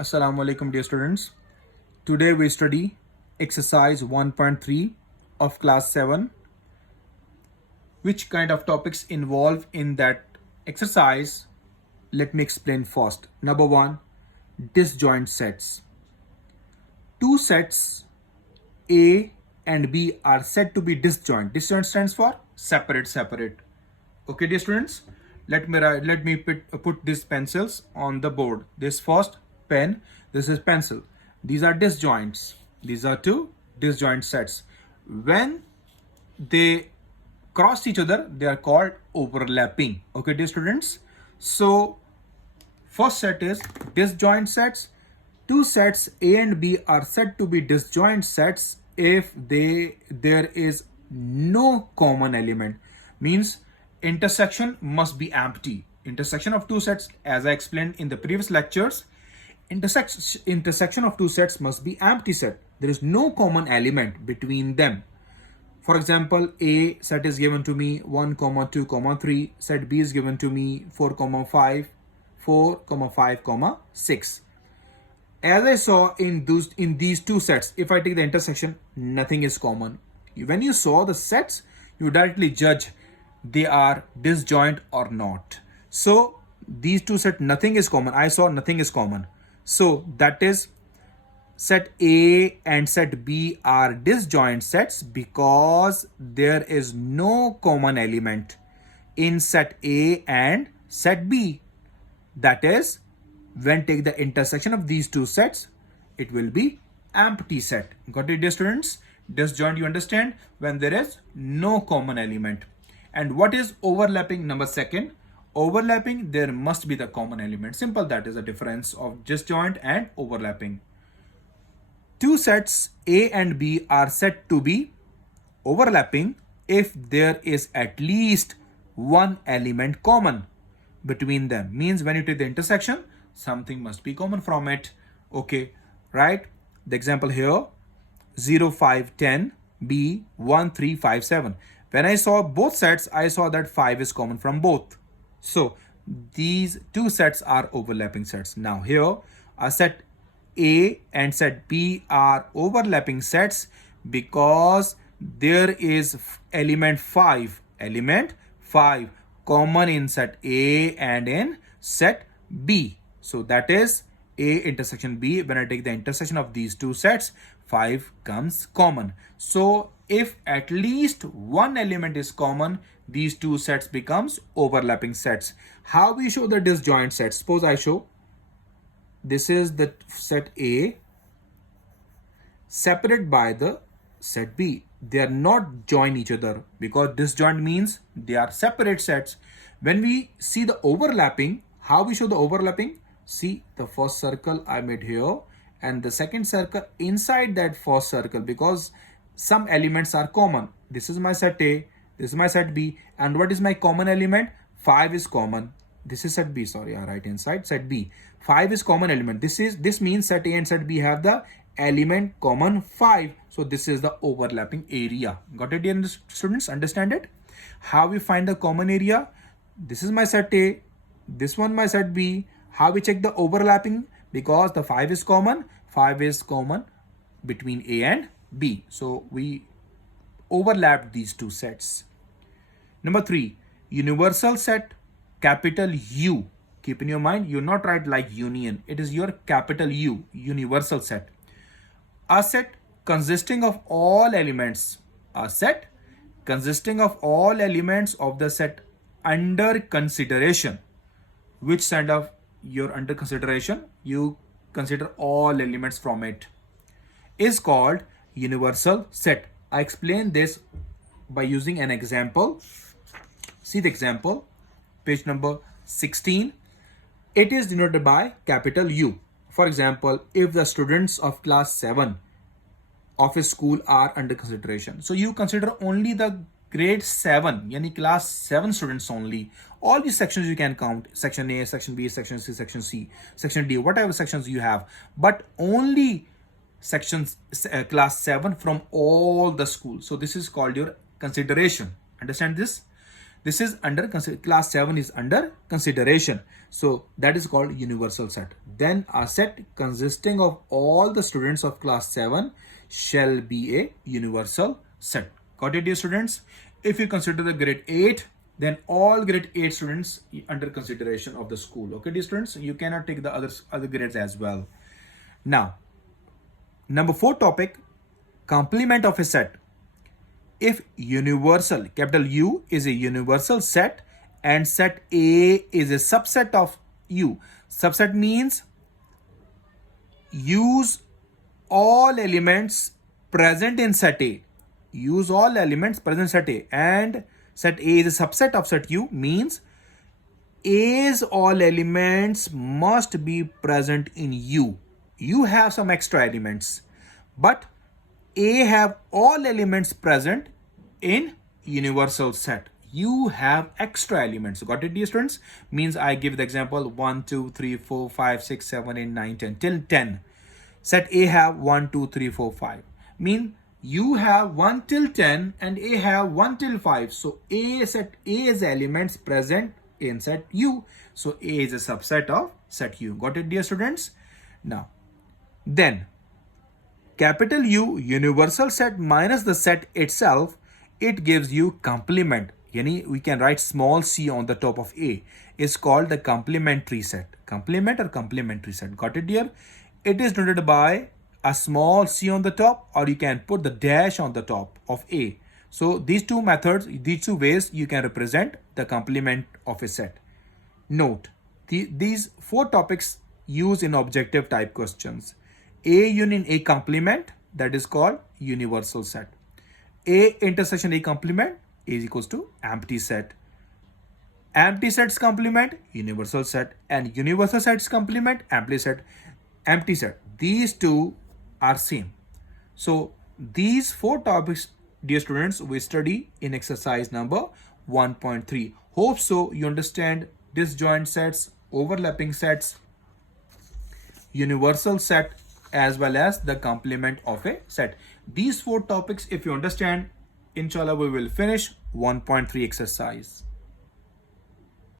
Assalamu alaikum dear students. Today we study exercise 1.3 of class 7. Which kind of topics involved in that exercise? Let me explain first. Number 1, disjoint sets. Two sets A and B are said to be disjoint. Disjoint stands for separate. Okay dear students, let me put these pencils on the board. This first pen, this is pencil. These are disjoints. These are two disjoint sets. When they cross each other, they are called overlapping. Okay dear students, so first set is disjoint sets. Two sets A and B are said to be disjoint sets if there is no common element. Means intersection must be empty. Intersection of two sets, as I explained in the previous lectures, intersection of two sets must be empty set. There is no common element between them. For example, A set is given to me 1, 2, 3. Set B is given to me 4, 5, 5, 6. As I saw in these two sets, if I take the intersection, nothing is common. When you saw the sets, you directly judge they are disjoint or not. So these two sets, nothing is common. I saw nothing is common. So that is set A and set B are disjoint sets because there is no common element in set A and set B. That is, when take the intersection of these two sets, it will be empty set. Got it dear students? Disjoint, you understand, when there is no common element. And what is overlapping? Number second, overlapping, there must be the common element. Simple, that is the difference of disjoint and overlapping. Two sets A and B are said to be overlapping if there is at least one element common between them. Means when you take the intersection, something must be common from it. Okay, right? The example here, 0, 5, 10, B, 1, 3, 5, 7. When I saw both sets, I saw that 5 is common from both. So these two sets are overlapping sets. Now here, a set A and set B are overlapping sets because there is element 5 common in set A and in set B. So that is A intersection B. When I take the intersection of these two sets, 5 comes common. So if at least one element is common, these two sets becomes overlapping sets. How we show the disjoint sets? Suppose I show this is the set A separated by the set B. They are not join each other because disjoint means they are separate sets. When we see the overlapping, how we show the overlapping? See the first circle I made here and the second circle inside that first circle, because some elements are common. This is my set A, this is my set B, and what is my common element? 5 is common. This is set B, sorry, right inside set B. 5 is common element. This means set A and set B have the element common 5. So this is the overlapping area. Got it dear students? Understand it? How we find the common area? This is my set A, this one my set B. How we check the overlapping? Because the 5 is common between A and B. So we overlapped these two sets. Number 3, universal set, capital U. Keep in your mind, you not write like union. It is your capital U, universal set. A set consisting of all elements. A set consisting of all elements of the set under consideration. Which set of your under consideration? You consider all elements from it. Is called universal set. I explain this by using an example. See the example, page number 16. It is denoted by capital U. For example, if the students of class 7 of a school are under consideration, so you consider only the grade 7, yani class 7 students only. All these sections you can count, section A, section B, section C, section C, section D, whatever sections you have, but only sections class 7 from all the schools. So this is called your consideration. Understand this? This is under class 7 is under consideration. So that is called universal set. Then a set consisting of all the students of class 7 shall be a universal set. Got it, dear students? If you consider the grade 8, then all grade 8 students under consideration of the school. Okay, dear students, you cannot take the other grades as well. Now, number 4 topic, complement of a set. If universal, capital U, is a universal set and set A is a subset of U. Subset means use all elements present in set A. Use all elements present in set A, and set A is a subset of set U means A's all elements must be present in U. You have some extra elements, but A have all elements present in universal set. You have extra elements. Got it, dear students? Means I give the example 1, 2, 3, 4, 5, 6, 7, 8, 9, 10 till 10. Set A have 1, 2, 3, 4, 5. Mean you have 1 till 10 and A have 1 till 5. So set A's elements present in set U. So A is a subset of set U. Got it, dear students? Now, then capital U universal set minus the set itself, it gives you complement. Yani we can write small c on the top of A. Is called the complementary set. Complement or complementary set. Got it, dear? It is denoted by a small c on the top, or you can put the dash on the top of A. So these two methods, these two ways you can represent the complement of a set. Note, these 4 topics used in objective type questions. A union A complement, that is called universal set. A intersection A complement is equals to empty set. Empty sets complement universal set, and universal sets complement empty set. These two are same. So these 4 topics, dear students, we study in exercise number 1.3. Hope so you understand disjoint sets, overlapping sets, universal set, as well as the complement of a set. These 4 topics, if you understand, inshallah we will finish 1.3 exercise.